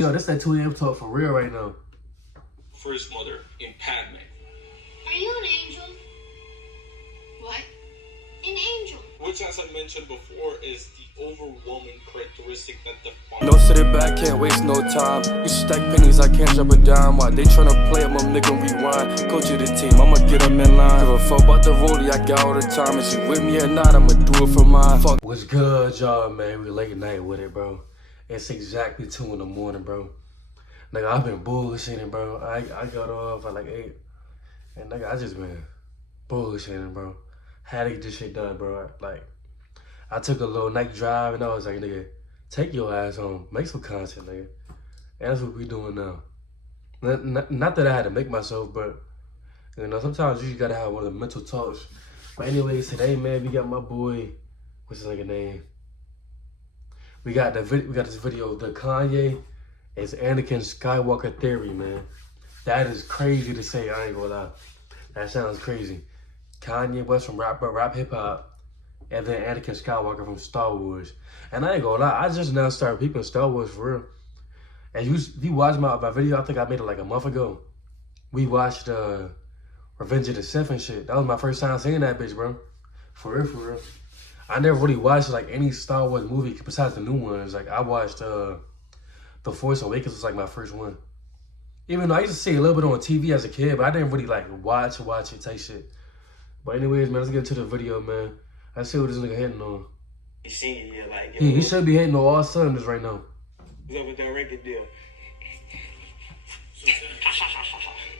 Yo, this that 2 a.m. talk for real right now. For his mother in Padme. Are you an angel? What? An angel. Which, as I mentioned before, is the overwhelming characteristic that defines. No sitting back, can't waste no time. You stack pennies, I can't drop a dime. Why they tryna play, I'ma make 'em rewind. Coach of the team, I'ma get 'em in line. Give a fuck about the rollie, I got all the time. If she with me or not, I'ma do it for mine. Fuck. What's good, y'all, man? We late night with it, bro. It's exactly 2 in the morning, bro. Nigga, I've been bullshitting, bro. I got off at like 8. And nigga, I just been bullshitting, bro. Had to get this shit done, bro. Like, I took a little night drive and I was like, nigga, take your ass home. Make some content, nigga. And that's what we doing now. Not that I had to make myself, but, you know, sometimes you just gotta have one of the mental talks. But anyways, today, man, we got my boy, what's his nigga name? We got this video of the Kanye is Anakin Skywalker theory, man. That is crazy to say, I ain't gonna lie. That sounds crazy. Kanye West from rap hip hop, and then Anakin Skywalker from Star Wars. And I ain't gonna lie, I just now started peeping Star Wars for real. And you watched my video, I think I made it like a month ago. We watched Revenge of the Sith and shit. That was my first time seeing that bitch, bro. For real, for real. I never really watched like any Star Wars movie besides the new ones. Like I watched The Force Awakens was like my first one. Even though I used to see a little bit on TV as a kid, but I didn't really like watch it type shit. But anyways, man, let's get into the video, man. Let's see what this nigga hitting on. You seen it, yeah, like... He should be hitting on all cylinders right now. What's up with that record deal?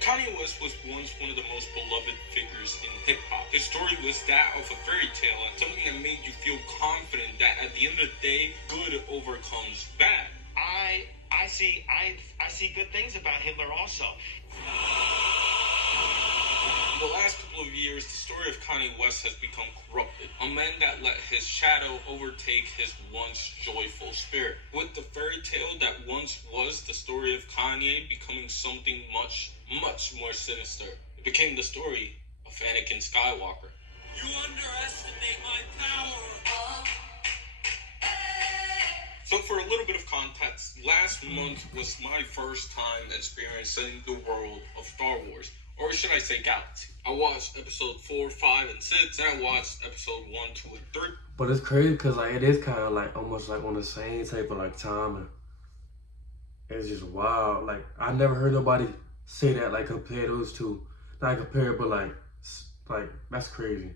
Kanye West was once one of the most beloved figures in hip-hop. His story was that of a fairy tale and something that made you feel confident that at the end of the day, good overcomes bad. I see good things about Hitler also. In the last couple of years, the story of Kanye West has become corrupted. A man that let his shadow overtake his once joyful spirit. With the fairy tale that once was the story of Kanye becoming something much, much more sinister. It became the story of Anakin Skywalker. You underestimate my power. So for a little bit of context, last month was my first time experiencing the world of Star Wars. Or should I say galaxy. I watched episode 4, 5, and 6, and I watched episode 1, 2, and 3. But it's crazy because like it is kind of like almost like on the same type of like time. And it's just wild. Like I never heard nobody say that, like compare those two. Not compare, but like that's crazy.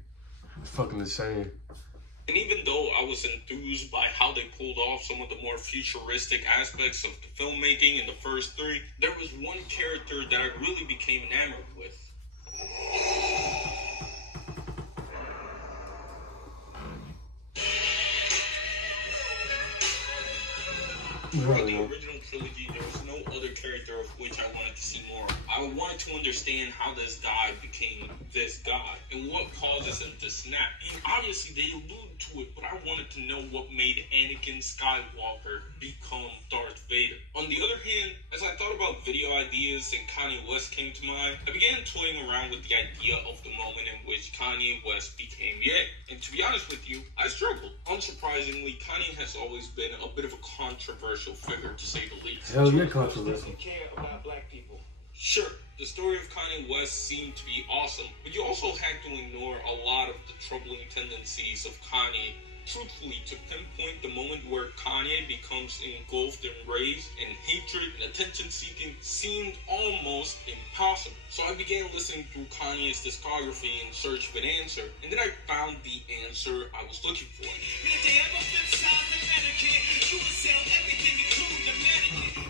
It's fucking insane. And even though I was enthused by how they pulled off some of the more futuristic aspects of the filmmaking in the first 3, there was one character that I really became enamored with. Throughout the original trilogy, there was no other character of which I wanted to see more. I wanted to understand how this guy became this guy and what causes him to snap. And obviously, they allude to it, but I wanted to know what made Anakin Skywalker become Darth Vader. On the other hand, as I thought about video ideas and Kanye West came to mind, I began toying around with the idea of the moment in which Kanye West became Ye. And to be honest with you, I struggled. Unsurprisingly, Kanye has always been a bit of a controversial figure, to say the least. Hell yeah, controversial. You care about black people. Sure, the story of Kanye West seemed to be awesome, but you also had to ignore a lot of the troubling tendencies of Kanye. Truthfully, to pinpoint the moment where Kanye becomes engulfed in rage and hatred and attention-seeking seemed almost impossible. So I began listening through Kanye's discography in search of an answer, and then I found the answer I was looking for.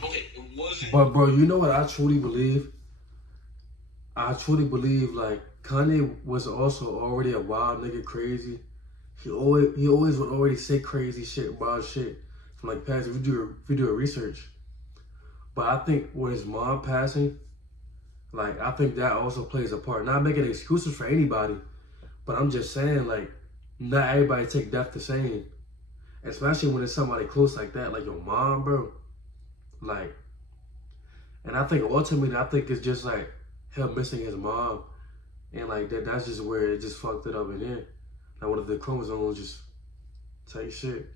Okay, it wasn't... But bro, you know what I truly believe? I truly believe like Kanye was also already a wild nigga, crazy. He always would already say crazy shit, wild shit from like past. If you do a research, but I think with his mom passing, like I think that also plays a part. Not making excuses for anybody, but I'm just saying like not everybody take death the same, especially when it's somebody close like that, like your mom, bro. Like, and I think ultimately, I think it's just like him missing his mom, and like that's just where it just fucked it up in there. Like one of the chromosomes just take shit.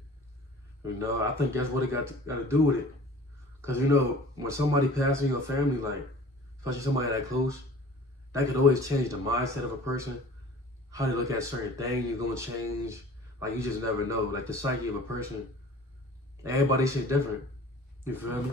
You know, I think that's what it got to do with it. Cause you know, when somebody passes in your family, like, especially somebody that close, that could always change the mindset of a person. How they look at certain things is gonna change. Like, you just never know. Like, the psyche of a person, everybody shit different. You feel me?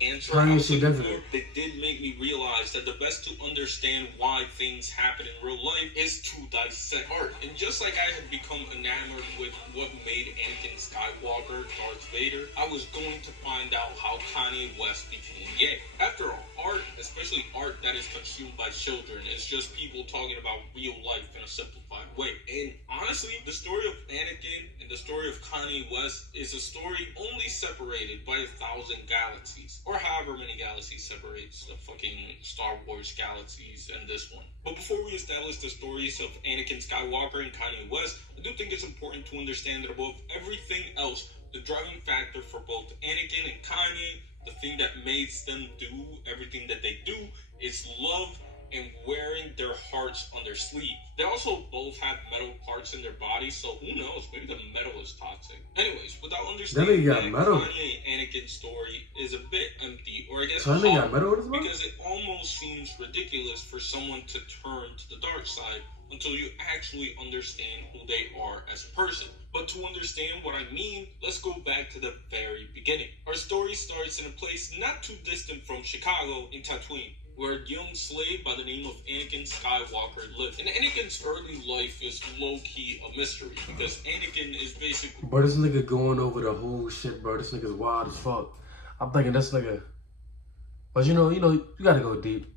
Answer Kanye I was shit looking different. for, it did make me realize that the best to understand why things happen in real life is to dissect art. And just like I had become enamored with what made Anakin Skywalker Darth Vader, I was going to find out how Kanye West became gay. After all, art, especially art that is consumed by children, is just people talking about real life in a simplified way. And honestly, the story of Anakin and the story of Kanye West is a story only separated by 1,000 galaxies. Or however many galaxies separates the fucking Star Wars galaxies and this one. But before we establish the stories of Anakin Skywalker and Kanye West, I do think it's important to understand that above everything else, the driving factor for both Anakin and Kanye, the thing that makes them do everything that they do, is love and wearing their hearts on their sleeve. They also both have metal parts in their bodies, so who knows, maybe the metal is toxic. Anyways, without understanding that Kanye and Anakin's story is a bit empty, or I guess Kanye got hollow, metal in his mouth? because it almost seems ridiculous for someone to turn to the dark side until you actually understand who they are as a person. But to understand what I mean, let's go back to the very beginning. Our story starts in a place not too distant from Chicago, in Tatooine, where a young slave by the name of Anakin Skywalker lived. And Anakin's early life is low-key a mystery, because Anakin is basically... Bro, this nigga going over the whole shit, bro. This nigga's wild as fuck. I'm thinking this nigga... But you know, you gotta go deep.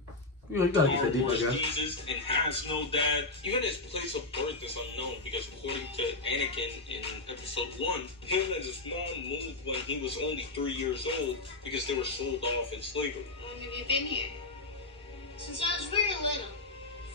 You gotta get that deep, I guess. Jesus and has no dad. Even his place of birth is unknown, because according to Anakin in episode 1, him and his mom moved when he was only 3 years old because they were sold off in slavery. How long have you been here? Since I was very little.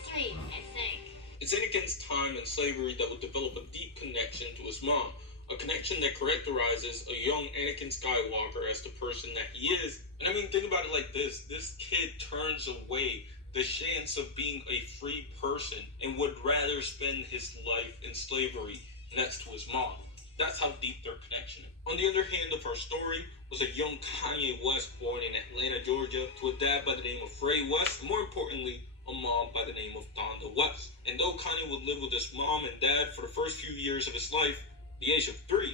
3, I think. It's Anakin's time in slavery that would develop a deep connection to his mom, a connection that characterizes a young Anakin Skywalker as the person that he is. And I mean, think about it like this. This kid turns away the chance of being a free person and would rather spend his life in slavery next to his mom. That's how deep their connection is. On the other hand of our story was a young Kanye West born in Atlanta, Georgia, to a dad by the name of Ray West, and more importantly, a mom by the name of Donda West. And though Kanye would live with his mom and dad for the first few years of his life, the age of 3,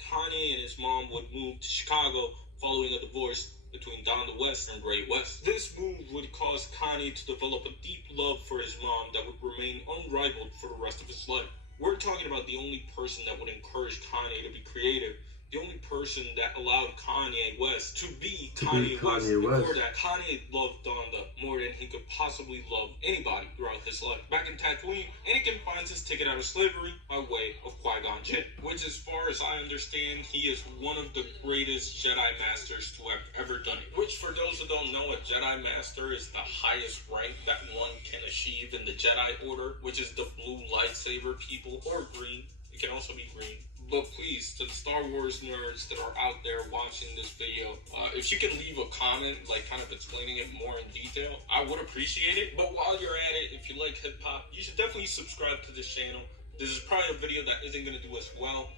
Kanye and his mom would move to Chicago following a divorce between Donda West and Ray West. This move would cause Kanye to develop a deep love for his mom that would remain unrivaled for the rest of his life. We're talking about the only person that would encourage Kanye to be creative, the only person that allowed Kanye West to be Kanye West. Before that, Kanye loved Donda more than he could possibly love anybody throughout his life. Back in Tatooine, Anakin finds his ticket out of slavery by way of Qui-Gon Jinn, which, as far as I understand, he is one of the greatest Jedi Masters to have ever done it. Which, for those who don't know, a Jedi Master is the highest rank that one can achieve in the Jedi Order, which is the blue lightsaber people, or green. It can also be green. But please, to the Star Wars nerds that are out there watching this video, if you can leave a comment, like kind of explaining it more in detail, I would appreciate it. But while you're at it, if you like hip-hop, you should definitely subscribe to this channel. This is probably a video that isn't going to do as well,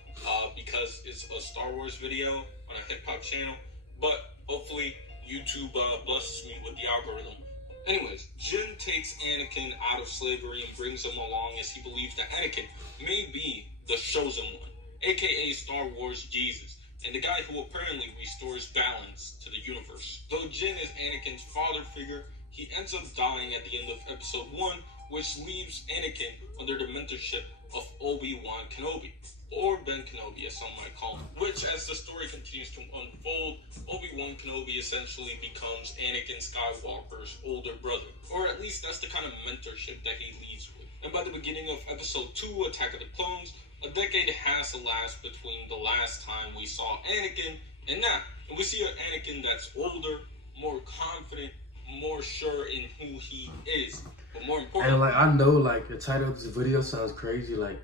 because it's a Star Wars video on a hip-hop channel. But hopefully, YouTube blesses me with the algorithm. Anyways, Jin takes Anakin out of slavery and brings him along as he believes that Anakin may be the chosen one, aka Star Wars Jesus, and the guy who apparently restores balance to the universe. Though Jin is Anakin's father figure, he ends up dying at the end of episode 1, which leaves Anakin under the mentorship of Obi-Wan Kenobi, or Ben Kenobi as some might call him, which, as the story continues to unfold, Obi-Wan Kenobi essentially becomes Anakin Skywalker's older brother, or at least that's the kind of mentorship that he leads with. And by the beginning of episode 2, Attack of the Clones, a decade has elapsed between the last time we saw Anakin and now. And we see an Anakin that's older, more confident, more sure in who he is. But more important... And like, I know like the title of this video sounds crazy, like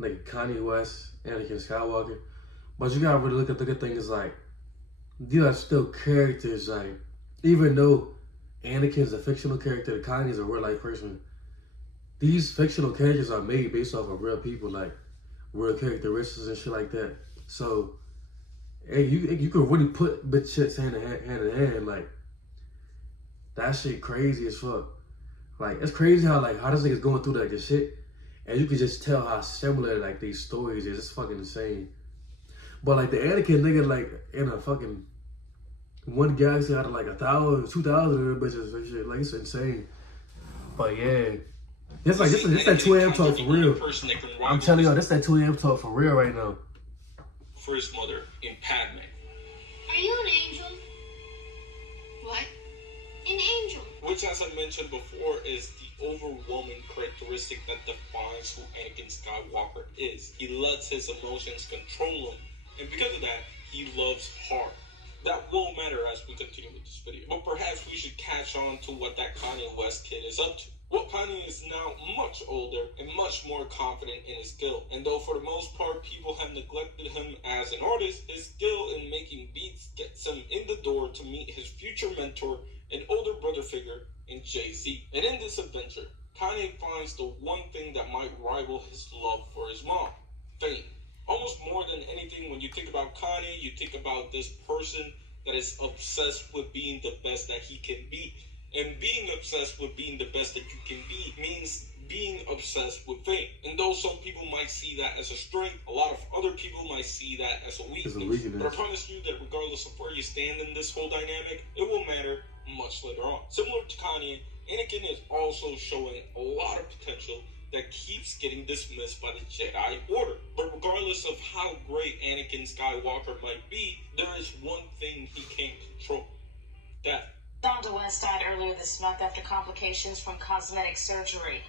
Kanye West, Anakin Skywalker. But you gotta really look at the thing is like, these are still characters, like, even though Anakin's a fictional character, Kanye's a real life person, these fictional characters are made based off of real people, like real characteristics and shit like that. So you could really put bitch shits hand in hand. Like, that shit crazy as fuck. Like, it's crazy how this nigga's going through like this shit, and you can just tell how similar like these stories is. It's fucking insane. But like the Anakin nigga, like in a fucking one galaxy out of like 1,000, 2,000 of them bitches and shit. Like, it's insane. But yeah, it's like this that 2 a.m. talk for real. I'm telling y'all, this that 2 a.m. talk for real right now. For his mother in Padme. Are you an angel? What? An angel. Which, as I mentioned before, is the overwhelming characteristic that defines who Anakin Skywalker is. He lets his emotions control him, and because of that, he loves hard. That won't matter as we continue with this video, but perhaps we should catch on to what that Kanye West kid is up to. Well, Kanye is now much older and much more confident in his skill, and though for the most part people have neglected him as an artist, his skill in making beats gets him in the door to meet his future mentor and older brother figure in Jay-Z. And in this adventure, Kanye finds the one thing that might rival his love for his mom: fame. Almost more than anything, when you think about Kanye, you think about this person that is obsessed with being the best that he can be. And being obsessed with being the best that you can be means being obsessed with fame. And though some people might see that as a strength, a lot of other people might see that as a weakness. But I promise you that regardless of where you stand in this whole dynamic, it will matter much later on. Similar to Kanye, Anakin is also showing a lot of potential that keeps getting dismissed by the Jedi Order. But regardless of how great Anakin Skywalker might be, there is one thing he can't control: death. Kanye West died earlier this month after complications from cosmetic surgery.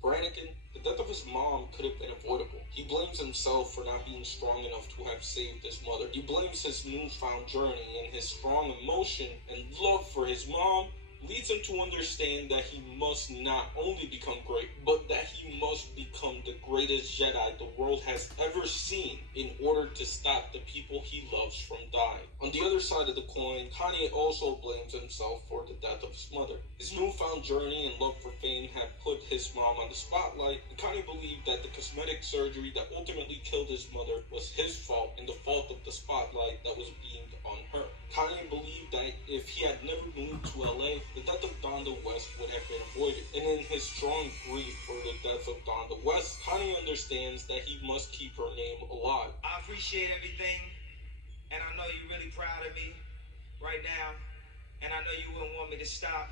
For Anakin, the death of his mom could have been avoidable. He blames himself for not being strong enough to have saved his mother. He blames his newfound journey, and his strong emotion and love for his mom leads him to understand that he must not only become great, but that he must become the greatest Jedi the world has ever seen in order to stop the people he loves from dying. On the other side of the coin, Kanye also blames himself for the death of his mother. His newfound journey and love for fame had put his mom on the spotlight, and Kanye believed that the cosmetic surgery that ultimately killed his mother was his fault and the fault of the spotlight that was beamed on her. Kanye believed that if he had never moved to LA, the death of Donda West would have been avoided. And in his strong grief for the death of Donda West, Kanye understands that he must keep her name alive. I appreciate everything, and I know you're really proud of me right now, and I know you wouldn't want me to stop,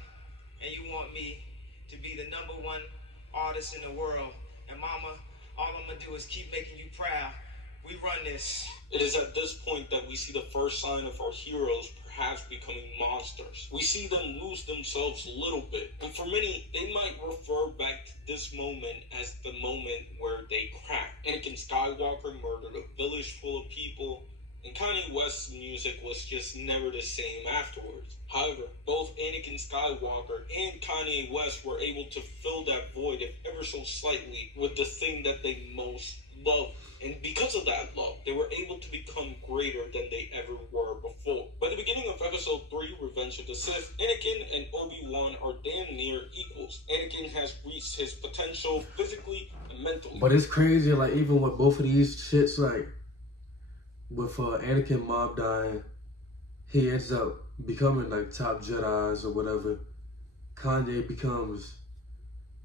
and you want me to be the #1 artist in the world. And mama, all I'm gonna do is keep making you proud. We run this. It is at this point that we see the first sign of our heroes perhaps becoming monsters. We see them lose themselves a little bit. And for many, they might refer back to this moment as the moment where they cracked. Anakin Skywalker murdered a village full of people, and Kanye West's music was just never the same afterwards. However, both Anakin Skywalker and Kanye West were able to fill that void, if ever so slightly, with the thing that they most loved. And because of that love, they were able to become greater than they ever were before. By the beginning of episode 3, Revenge of the Sith, Anakin and Obi-Wan are damn near equals. Anakin has reached his potential physically and mentally. But it's crazy, like, even with both of these shits, like, with Anakin mom dying, he ends up becoming, like, top Jedis or whatever. Kanye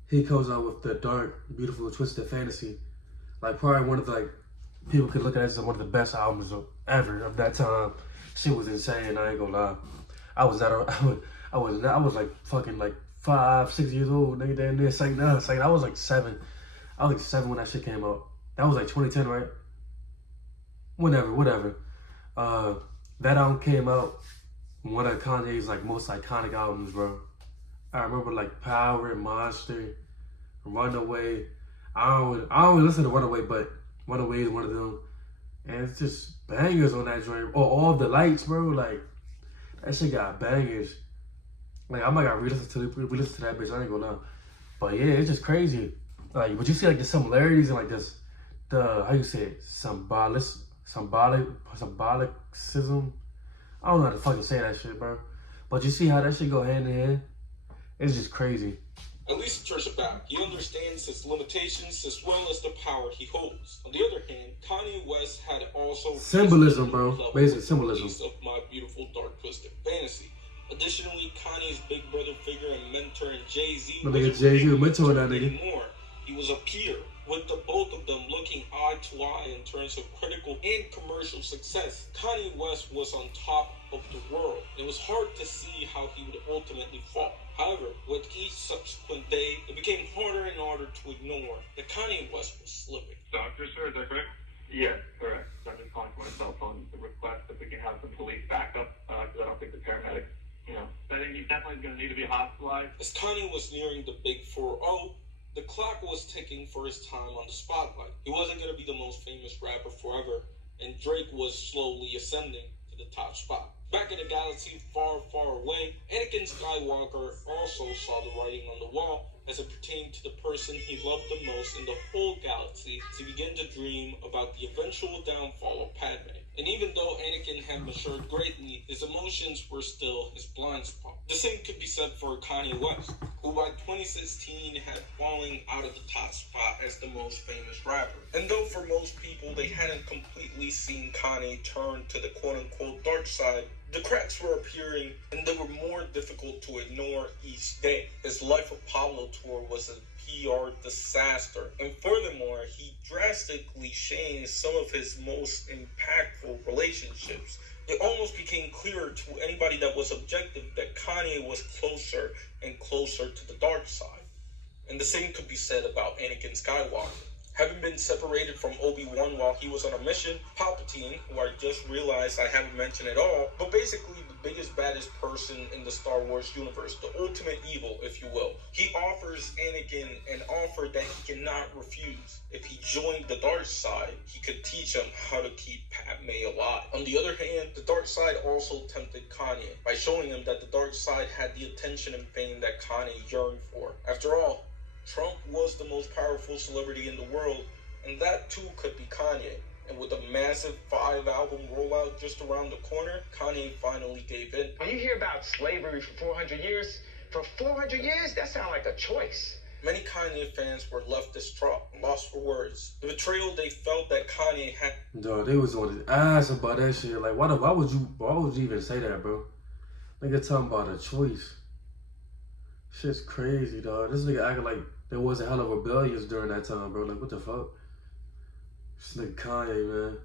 he comes out with the dark, beautiful, twisted fantasy. Like, probably one of the, like, people could look at it as one of the best albums ever of that time. Shit was insane, I ain't gonna lie. I was like fucking like 5, 6 years old, nigga, damn near. I was like 7. I was like 7 when that shit came out. That was like 2010, right? Whatever. That album came out, one of Kanye's like most iconic albums, bro. I remember like Power, Monster, Runaway. I don't listen to Runaway, but Runaway is one of them. And it's just bangers on that joint. Oh, All of the Lights, bro. Like, that shit got bangers. Like, I might gotta re-listen to that bitch. I ain't gonna lie. But yeah, it's just crazy. Like, but you see like the similarities and like this, how you say it? Symbolicism. I don't know how to fucking say that shit, bro. But you see how that shit go hand in hand? It's just crazy. At least it turns it back. He understands his limitations as well as the power he holds. On the other hand, Kanye West had also symbolism, bro. Basic symbolism of my beautiful dark twisted fantasy. Additionally, Kanye's big brother figure and mentor in Jay-Z was mentoring that nigga. more. He was a peer, with the both of them looking eye to eye in terms of critical and commercial success. Kanye West was on top of the world. It was hard to see how he would ultimately fall. However, with each subsequent day, it became harder and harder to ignore that Kanye West was slipping. Doctor, sir, is that correct? Yes, correct. I'm just calling for my cell phone to request if we can have some police backup, because I don't think the paramedics, I think he definitely is going to need to be hospitalized. As Kanye was nearing the big 4-0, the clock was ticking for his time on the spotlight. He wasn't going to be the most famous rapper forever, and Drake was slowly ascending to the top spot. Back in a galaxy far, far away, Anakin Skywalker also saw the writing on the wall as it pertained to the person he loved the most in the whole galaxy as he began to dream about the eventual downfall of Padme. And even though Anakin had matured greatly, his emotions were still his blind spot. The same could be said for Kanye West, who by 2016 had fallen out of the top spot as the most famous rapper. And though for most people they hadn't completely seen Kanye turn to the quote-unquote dark side, the cracks were appearing and they were more difficult to ignore each day. His Life of Pablo tour was a PR disaster, and furthermore, he drastically changed some of his most impactful relationships. It almost became clear to anybody that was objective that Kanye was closer and closer to the dark side. And the same could be said about Anakin Skywalker. Having been separated from Obi-Wan while he was on a mission, Palpatine, who I just realized I haven't mentioned at all, but basically the biggest, baddest person in the Star Wars universe, the ultimate evil, if you will. He offers Anakin an offer that he cannot refuse. If he joined the dark side, he could teach him how to keep Padme alive. On the other hand, the dark side also tempted Kanye by showing him that the dark side had the attention and fame that Kanye yearned for. After all, Trump was the most powerful celebrity in the world, and that too could be Kanye. And with a massive 5-album rollout just around the corner, Kanye finally gave in. When you hear about slavery for 400 years, for 400 years, that sounds like a choice. Many Kanye fans were left distraught, lost for words. The betrayal they felt that Kanye had. Dog, they was on his ass about that shit. Like, why would you even say that, bro? Nigga talking about a choice. Shit's crazy, dog. This nigga acting like there was a hell of rebellions during that time, bro. Like, what the fuck? This nigga Kanye, man.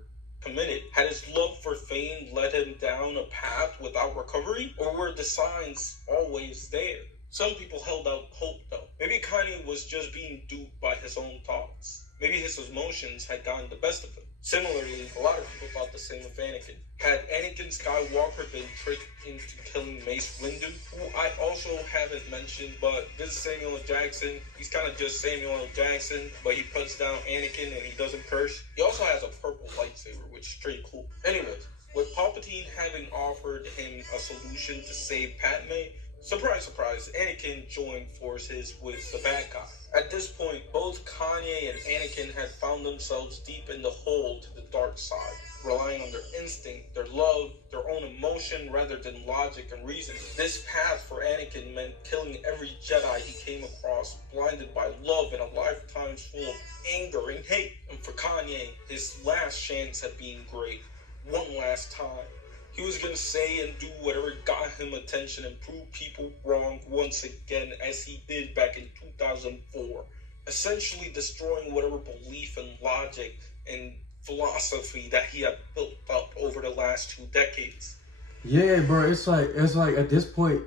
Committed. Had his love for fame led him down a path without recovery? Or were the signs always there? Some people held out hope, though. Maybe Kanye was just being duped by his own thoughts. Maybe his emotions had gotten the best of him. Similarly, a lot of people thought the same of Anakin. Had Anakin Skywalker been tricked into killing Mace Windu, who I also haven't mentioned, but this is Samuel L. Jackson. He's kind of just Samuel L. Jackson, but he puts down Anakin and he doesn't curse. He also has a purple lightsaber, which is pretty cool. Anyways, with Palpatine having offered him a solution to save Padme, surprise, surprise, Anakin joined forces with the bad guy. At this point, both Kanye and Anakin had found themselves deep in the hole to the dark side, relying on their instinct, their love, their own emotion rather than logic and reasoning. This path for Anakin meant killing every Jedi he came across, blinded by love and a lifetime full of anger and hate. And for Kanye, his last chance at being great, one last time. He was going to say and do whatever got him attention and prove people wrong once again, as he did back in 2004. Essentially destroying whatever belief and logic and philosophy that he had built up over the last 2 decades. Yeah, bro, it's like at this point,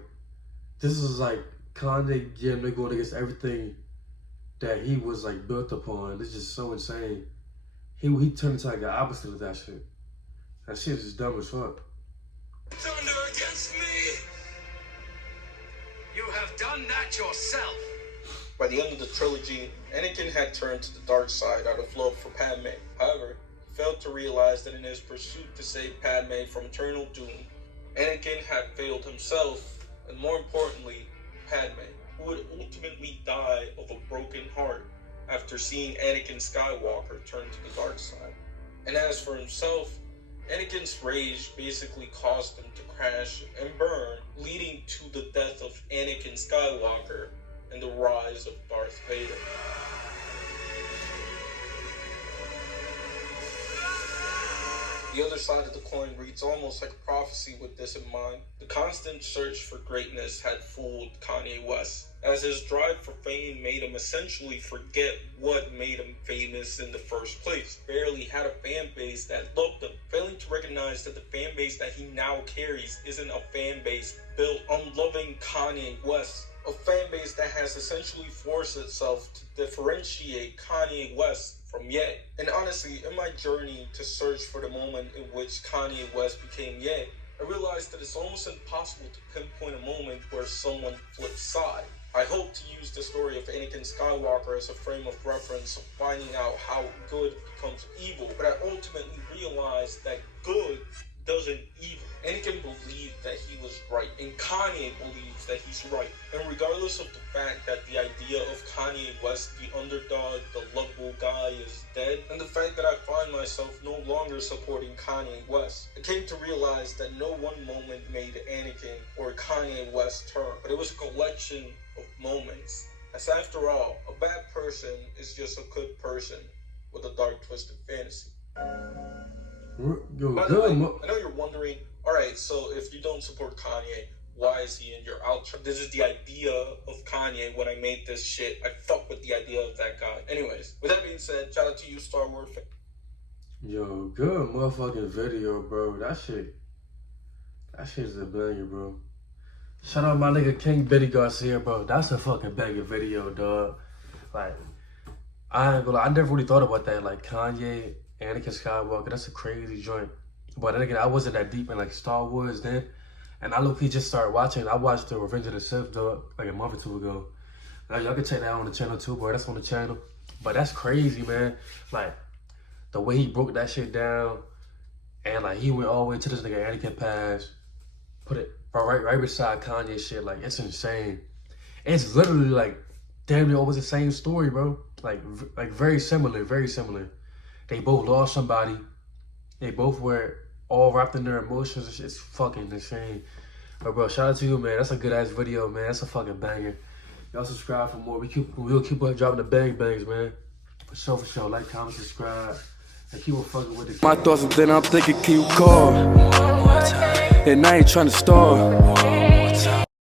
this is like Kanye going against everything that he was like built upon. It's just so insane. He turned into like the opposite of that shit. That shit is dumb as fuck. Thunder against me! You have done that yourself! By the end of the trilogy, Anakin had turned to the dark side out of love for Padme. However, he failed to realize that in his pursuit to save Padme from eternal doom, Anakin had failed himself, and more importantly, Padme, who would ultimately die of a broken heart after seeing Anakin Skywalker turn to the dark side. And as for himself, Anakin's rage basically caused him to crash and burn, leading to the death of Anakin Skywalker and the rise of Darth Vader. The other side of the coin reads almost like a prophecy with this in mind. The constant search for greatness had fooled Kanye West, as his drive for fame made him essentially forget what made him famous in the first place. Barely had a fan base that loved him, failing to recognize that the fan base that he now carries isn't a fan base built on loving Kanye West. A fan base that has essentially forced itself to differentiate Kanye West from Ye. And honestly, in my journey to search for the moment in which Kanye West became Ye, I realized that it's almost impossible to pinpoint a moment where someone flipped side. I hope to use the story of Anakin Skywalker as a frame of reference of finding out how good becomes evil, but I ultimately realized that good doesn't evil. Anakin believed that he was right, and Kanye believes that he's right. And regardless of the fact that the idea of Kanye West, the underdog, the lovable guy, is dead, and the fact that I find myself no longer supporting Kanye West, I came to realize that no one moment made Anakin or Kanye West turn, but it was a collection of moments. As after all, a bad person is just a good person with a dark, twisted fantasy. By the way, I know you're wondering, alright, so if you don't support Kanye, why is he in your outro? This is the idea of Kanye. When I made this shit, I fuck with the idea of that guy. Anyways, with that being said, shout out to you, Star Wars fan. Yo, good motherfucking video, bro. That shit's a banger, bro. Shout out my nigga King Betty Garcia, bro. That's a fucking banger video, dog. Like, I ain't gonna lie, I never really thought about that. Like, Kanye, Anakin Skywalker, that's a crazy joint. But then again, I wasn't that deep in like Star Wars then. And I low-key just started watching. I watched the Revenge of the Sith, dog, like a month or two ago. Now, y'all can check that on the channel too, boy. That's on the channel. But that's crazy, man. Like, the way he broke that shit down. And like, he went all the way to this nigga Anakin Pass. Put it right beside Kanye shit. Like, it's insane. It's literally like, damn near almost the same story, bro. Like very similar, very similar. They both lost somebody. They both were all wrapped in their emotions. It's fucking insane. But bro, shout out to you, man. That's a good ass video, man. That's a fucking banger. Y'all subscribe for more. We'll keep on dropping the bang bangs, man. For sure. Like, comment, subscribe, and keep on fucking with the. My thoughts, and then I'm thinking, can you call? And I ain't trying to stall.